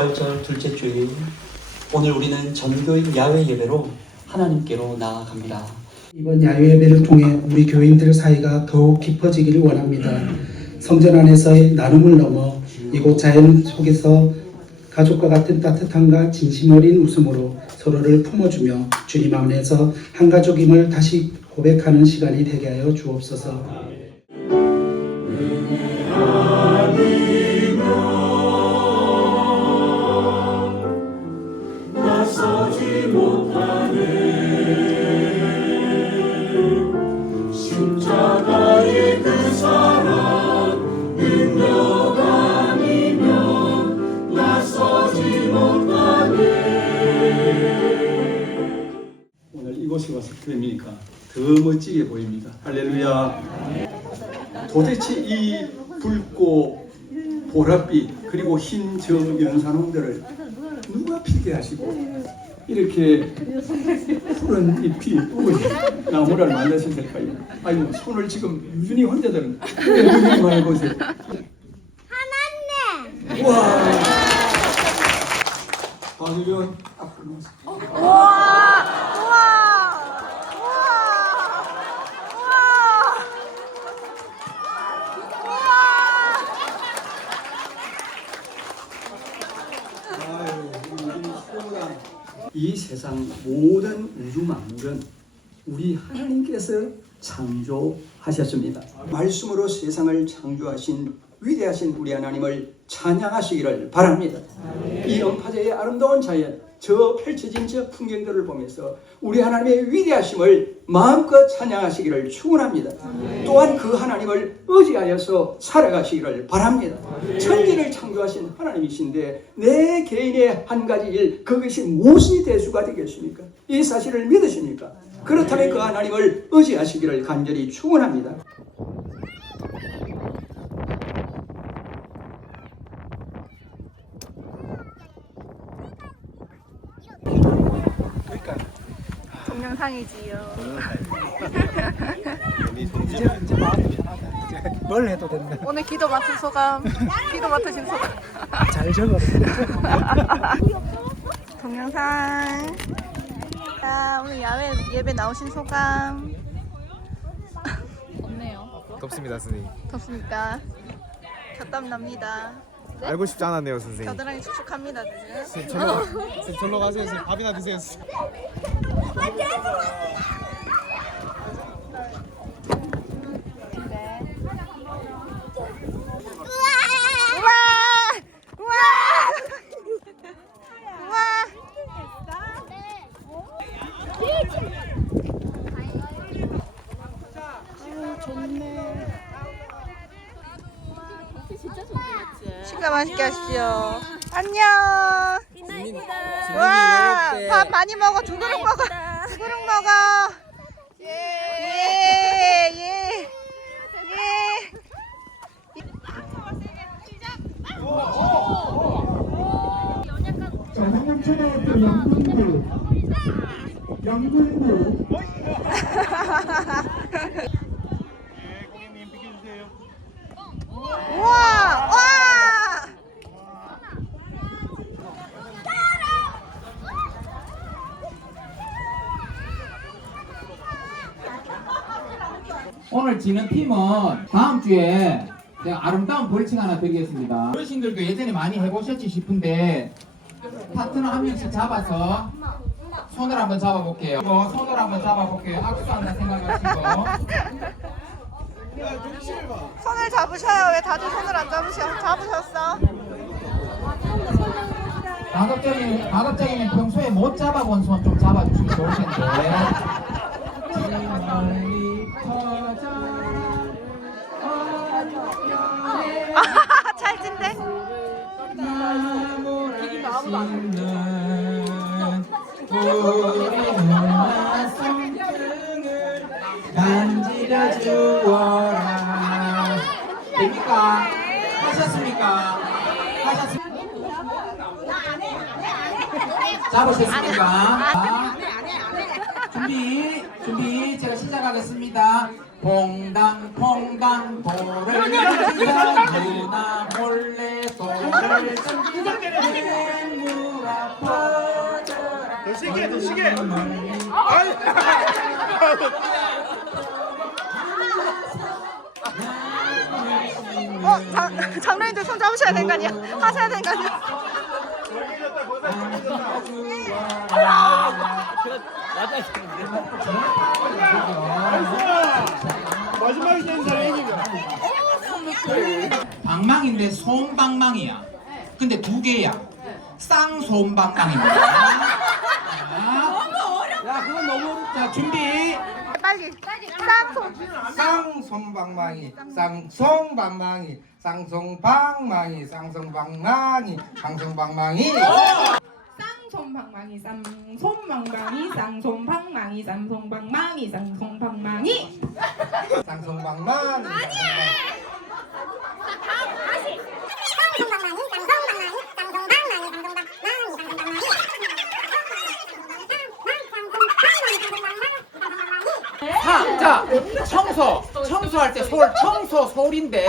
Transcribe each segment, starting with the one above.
부활절 둘째 주일 오늘 우리는 전교인 야외 예배로 하나님께로 나아갑니다. 이번 야외 예배를 통해 우리 교인들 사이가 더욱 깊어지기를 원합니다. 성전 안에서의 나눔을 넘어 이곳 자연 속에서 가족과 같은 따뜻함과 진심 어린 웃음으로 서로를 품어주며 주님 안에서 한 가족임을 다시 고백하는 시간이 되게 하여 주옵소서. 와서 뵈니까 더 멋지게 보입니다. 할렐루야. 도대체 이 붉고 보랏빛 그리고 흰 저 연산홍들을 누가 피게 하시고 이렇게 푸른 잎이 나무를 만드셨을까요? 아이고 손을 지금 유준이 혼자들 유준이만 해보세요. 하나님. 와. 박유준 앞으로 나오세요. 아유, 우리 유진이 최고다. 이 세상 모든 우주 만물은 우리 하나님께서 창조하셨습니다. 말씀으로 세상을 창조하신 위대하신 우리 하나님을 찬양하시기를 바랍니다. 이 연파제의 아름다운 자연, 저 펼쳐진 저 풍경들을 보면서 우리 하나님의 위대하심을 마음껏 찬양하시기를 축원합니다. 또한 그 하나님을 의지하여서 살아가시기를 바랍니다. 천지를 창조하신 하나님이신데 내 개인의 한 가지 일 그것이 무엇이 대수가 되겠습니까? 이 사실을 믿으십니까? 그렇다면 그 하나님을 의지하시기를 간절히 축원합니다. 동 영상이지요. 이제 이제 마음이 편하다. 이제 뭘 해도 된다. 오늘 기도 맡은 소감, 기도 맡으신 소감. 잘 적었어. 동영상. 자, 오늘 야외 예배 나오신 소감. 덥습니다 선생님 덥습니까? 곁땀 납니다. 알고 싶지 않았네요 선생님 겨드랑이 축축합니다 지금. 선생님 절로 선생님 절로 가세요 선생님 밥이나 드세요 선생님. 식사 맛있게 하십시오. 안녕. 와, 밥 많이 먹어. 두 그릇 먹어. 두 그릇 먹어. 예, 예, 예. 전남초등학교 영군부 영군부 우와, 와. 오늘 지는 팀은 다음 주에 제가 아름다운 벌칙 하나 드리겠습니다. 어르신들도 예전에 많이 해보셨지 싶은데 파트너 한 명씩 잡아서 손을 한번 잡아볼게요. 이거 손을 한번 잡아볼게요. 악수한다 생각하시고 손을 잡으셔요. 왜 다들 손을 안 잡으셔? 잡으셨어? 가급적이면 가급적이면 평소에 못 잡아본 손 좀 잡아주시면 좋을 텐데. 나무를 손등을 만지려 주어라 됩니까? 하셨습니까? 하셨습니까? 잡으셨습니까? 더 시게 더 시계 아니. 어, 장, 장로님들 손 잡으셔야 되는 거 아니야? 하셔야 되는 거 아니야? 걸기졌다 권사 걸기졌다. 나이스. 마지막에 되는 사람 이기면. 방망인데 소음방망이야. 근데 두 개야. 쌍소음방망입니다. 그건 너무 어렵다. 준비. 빨리. 쌍손. 쌍솜방망이 쌍송방망이 쌍송방망이 쌍송방망이 쌍송방망이 쌍솜방망이 쌍솜방망이 쌍솜방망이 쌍솜방망이 쌍솜방망이 쌍송방망이 자, 자, 청소. 청소할 때 솔, 청소 솔인데,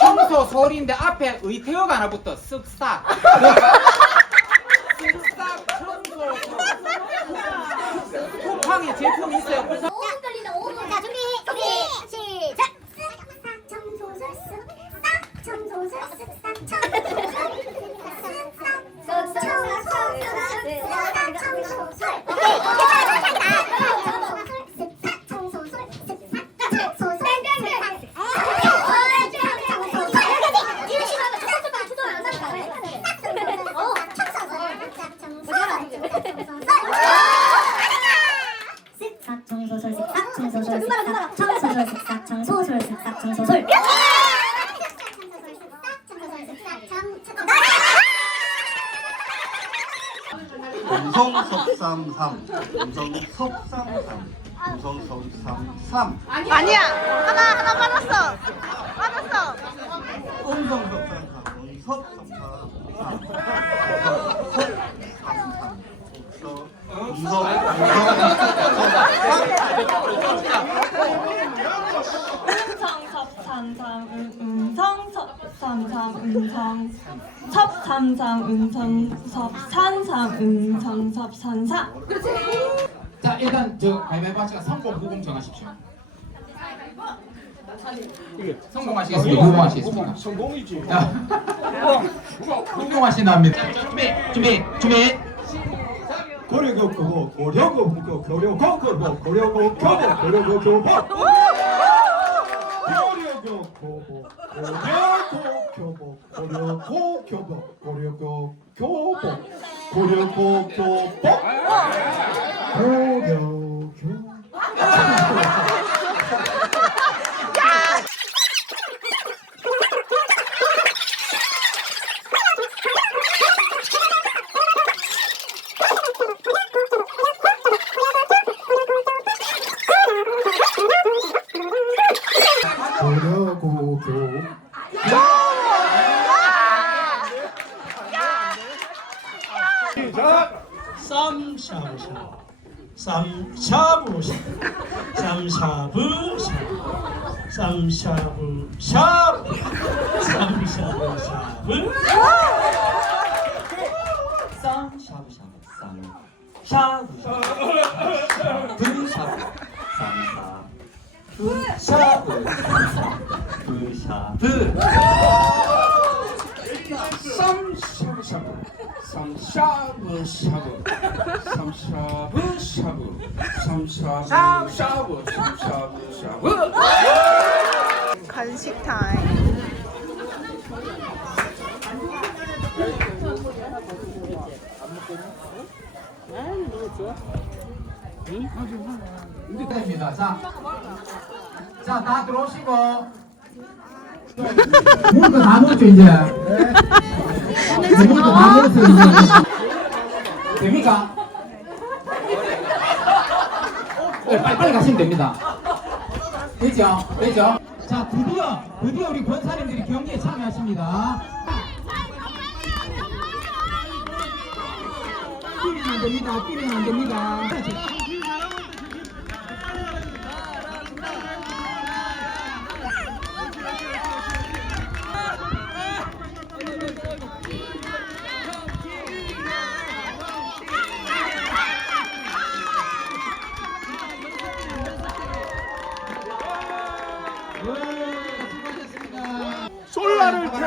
청소 솔인데 앞에 의태어가 하나 붙어. 쓱싹. 쓱싹 청소 솔. 쿠팡에 제품이 있어요. 그래서 오분 걸린다 5분 자 준비 준비 시작 쓱싹 청소술 쓱싹 청소술 쓱싹 청소술 쓱싹 음성 섭삼삼 음성 섭삼삼 음성 섭삼삼 아니야. 하나, 하나 빠졌어. 빠졌어. 음성 섭삼삼 음섭 섭삼삼 음성 음성 섭삼삼 음성섭삼삼 음성 섭삼삼 음성섭산삼 음성섭산사 자, 일단 저 가위바위보 하시가 성공 무공 정하십시오. 성공하시겠습니까? 무공하시겠습니까? 성공이지. 성공하신답니다. 준비, 준비, 준비. 고려고 고 고려고고 고려고 고 고려고고 고려고 고려 교복 고려 고 교복 고려 고 교복 고려 고 교복 고려 고 교복 고려 교복 쌈샤브샤. 쌈샤브샤. 쌈샤브샤. 쌈샤브샤. 쌈샤브샤브 쌈 샤브샤브 쌈 샤브샤브 브샤브 쌈샤 브 샤브 브 샤브 쌈샤브샤브 간식 타임. 됩니다. 자, 자, 다 들어오시고. 먹을 거다 먹었죠, 이제. 먹을 거다 먹었어요, 이제. 됩니까? 네, 빨리, 빨리 가시면 됩니다. 되죠? 되죠? 자, 드디어, 드디어 우리 권사님들이 경기에 참여하십니다. 뛰면 안 됩니다. 뛰면 안 됩니다.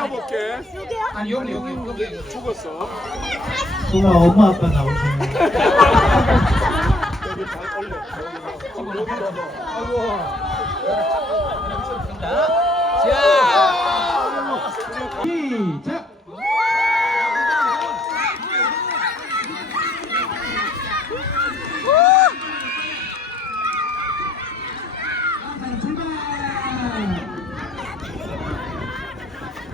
태워볼게. 아니 여기 여기 여기 죽었어. 누가 엄마 아빠 나오세요. 시작.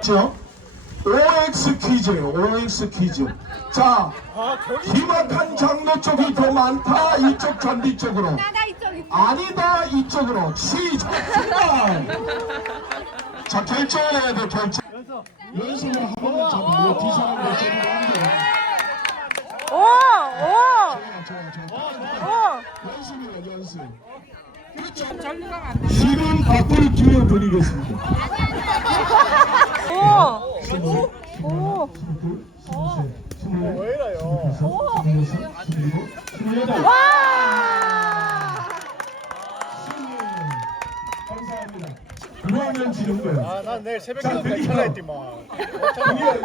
죠 OX OX 퀴즈. 자, 희망한 장로 쪽이 더 많다. 이쪽 전디 쪽으로. 아니다. 이쪽으로. 시작. 자, 결정해야 돼. 결정. 연습을 한 번만. 두 사람 결정을 안 돼요. 오, 오. 오. 연습이야, 연습. 지금 밖으로 튀어드리겠습니다. 오. 오. 아,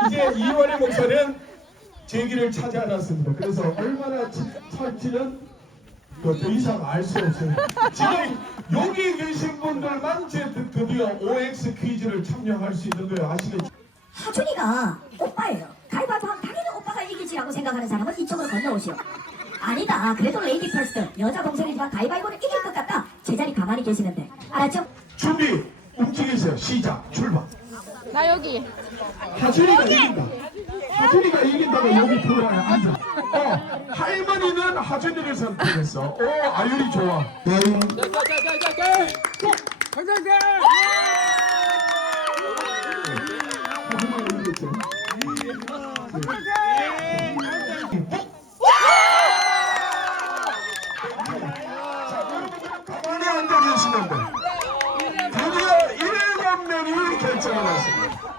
이제 이원의 목사는 제기를 차지 않았습니다. 그래서 얼마나 치- 찰지는 그더 이상 알 수 없어요. 지금 여기 계신 분들만 제 드- 드디어 OX 퀴즈를 참여할 수 있는 거예요. 아시겠죠? 하준이가 오빠예요. 가위바위보 하면 당연히 오빠가 이기지라고 생각하는 사람은 이쪽으로 건너오시오. 아니다. 그래도 레이디 퍼스트. 여자 동생이지만 가위바위보는 이길 것 같다. 제자리 가만히 계시는데. 알았죠? 준비 움직이세요. 시작 출발. 나 여기. 하준이가 이긴다. 하준이가 이긴다고 여기 들어와야 앉아. 어, 할머니는 하준이를 선택했어. 어, 아유리 좋아. 응. 하준이가 이겼죠. 자, 여러분들 가만히 앉아 계시면 돼. 드디어 일곱 명이 결정을 했습니다.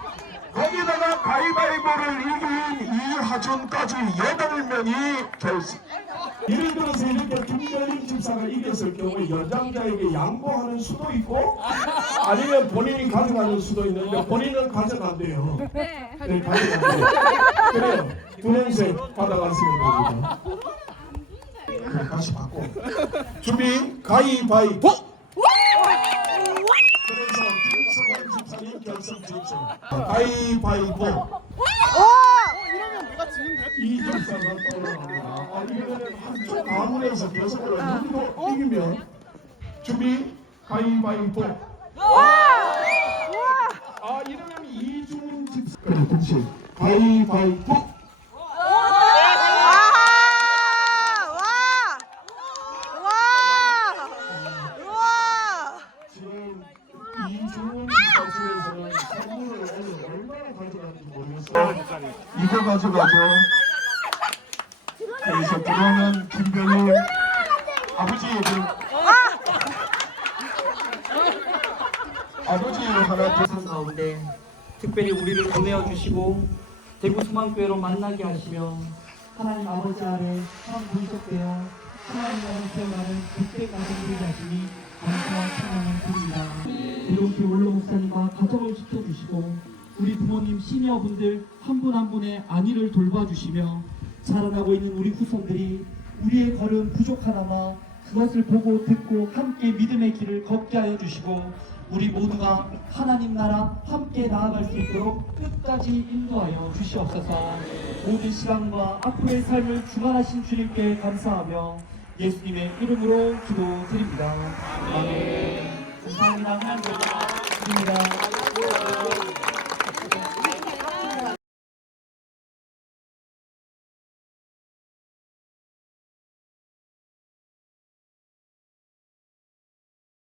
거기다가 가위바위보를 이긴 이하준까지 여덟 명이 결승. 예를 들어서 이렇게 김별림 집사가 이겼을 경우에 연장자에게 양보하는 수도 있고 아니면 본인이 가져가는 수도 있는데 본인은 가져간대요. 네. 네, 가져간대요. 그래요. 두 명씩 받아가시면 됩니다. 그래, 같이 받고. 준비, 가위바위보! 그래서 김성환 집사님 결승 진출. 가위바위보. 이 집사가 떠나갑니다. 아, 이거는 한쪽 계속 올라 누구도 이기면 준비 가위바위보. 아 이러면 이중훈 집사. 그래 그렇지. 가위바위보. 와. 와. 와. 지금 이중훈 집사 중에서는 선물을 오늘 얼마나 가져가는지 모르겠어요. 이거 가져가죠. 그래서 그러면 김병훈 아버지에게 아버지 하나 더 세상 가운데 특별히 우리를 보내어 주시고 대구 소망교회로 만나게 하시며 하나님 아버지 아래 참 분석되어 하나님과의 생활을 그때까지 우리 자신이 감사와 찬양을 드립니다. 이렇게 원로 목사님과 가정을 지켜주시고 우리 부모님 시니어분들 한 분 한 분의 안위를 돌봐주시며 자라나고 있는 우리 후손들이 우리의 걸음 부족하나마 그것을 보고 듣고 함께 믿음의 길을 걷게 하여 주시고 우리 모두가 하나님 나라 함께 나아갈 수 있도록 끝까지 인도하여 주시옵소서 모든 시간과 앞으로의 삶을 주관하신 주님께 감사하며 예수님의 이름으로 기도드립니다. 아멘 감사합니다. 하나님 감사드립니다.